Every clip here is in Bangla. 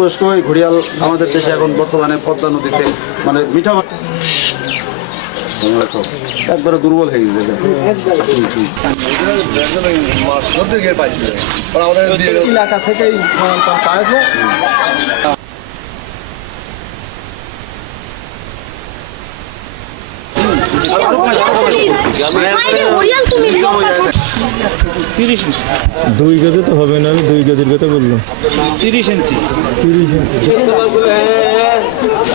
বয়স্ক এই ঘড়িয়াল আমাদের দেশে এখন বর্তমানে পদ্মা নদীতে মানে মিঠা একবারে দুর্বল হয়ে গেছে। এলাকা থেকেই পাওয়া দুই গজে তো হবে না, আমি 2 গজের কথা বললাম। 30 ইঞ্চি।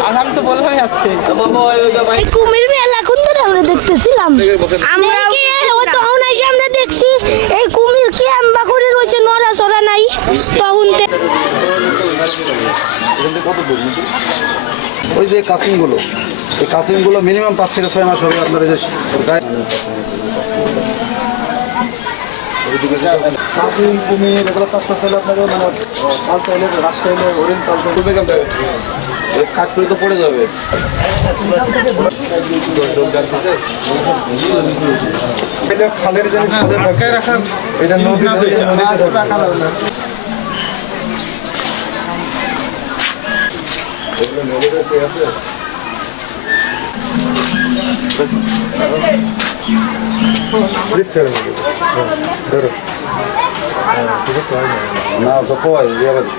আগাম তো বলাই আছে। কুমির মেলা কোন ধরে আমরা দেখতেছিলাম। আমরা কি তখন এসে আমরা দেখছি এই কুমির কি আম্বা করে রয়েছে, নড়াচড়া নাই। তখন ওই যে কাসিমগুলো, এই কাসিমগুলো মিনিমাম 5 থেকে 6 মাস হবে আপনার এই যে কাসিম কুমির এগুলো চাষটা হলে আপনাকে মানে পালতে হলে রাখতে হলে হরিণ পালতে কাঠ করে তো পড়ে যাবে। খালের এটা নদী না তো কয়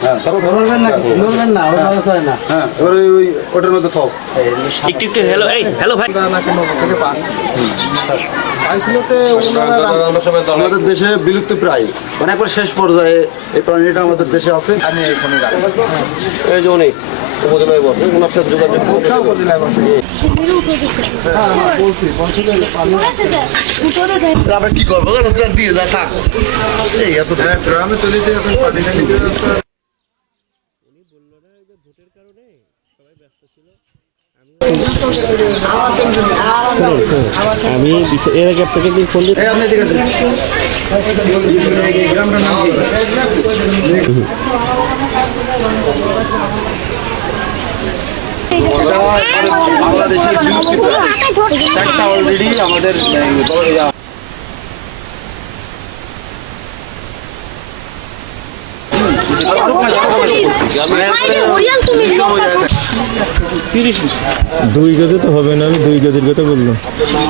হ্যাঁ ধরবেন না হ্যাঁ এবারে ওই ওটার মধ্যে থাও একটু একটু হ্যালো এই হ্যালো ভাই। আমাদের দেশে বিলুপ্ত প্রায় মানে একবার শেষ পর্যায়ে এই প্রাণীটা আমাদের দেশে আছে। আমি এখানে এই যে অনেক উপজেলায় বসে ওনার সাথে যোগাযোগ আমরা কি করবো দিয়ে যা থাক এই এত গ্রামে চলে যেতে এখন পানি আমি এর আগে আপনাকে দিন ফোন দিই। বাংলাদেশের বিলুপ্তিপ্রায় অলরেডি আমাদের দুই গজে তো হবে না, আমি 2 গজের কথা বললাম।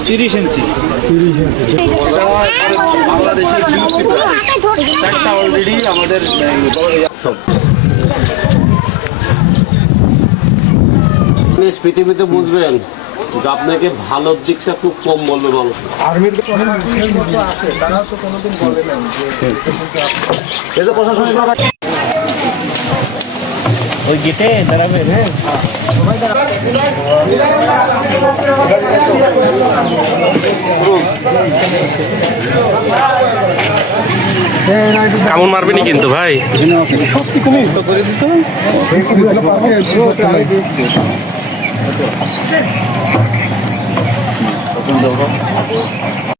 30 ইঞ্চি। বাংলাদেশের বিলুপ্তিপ্রায় অলরেডি আমাদের পৃথিবীতে বুঝবেন যে আপনাকে ভালোর দিকটা খুব কম বলবে মানুষ। আর্মির তারা তো কোনোদিন বলে না এই যে প্রশাসন ওই গেটে দাঁড়াবেন। হ্যাঁ কামড় মারবেনি কিন্তু ভাই। সত্যি কুমির করে দিত।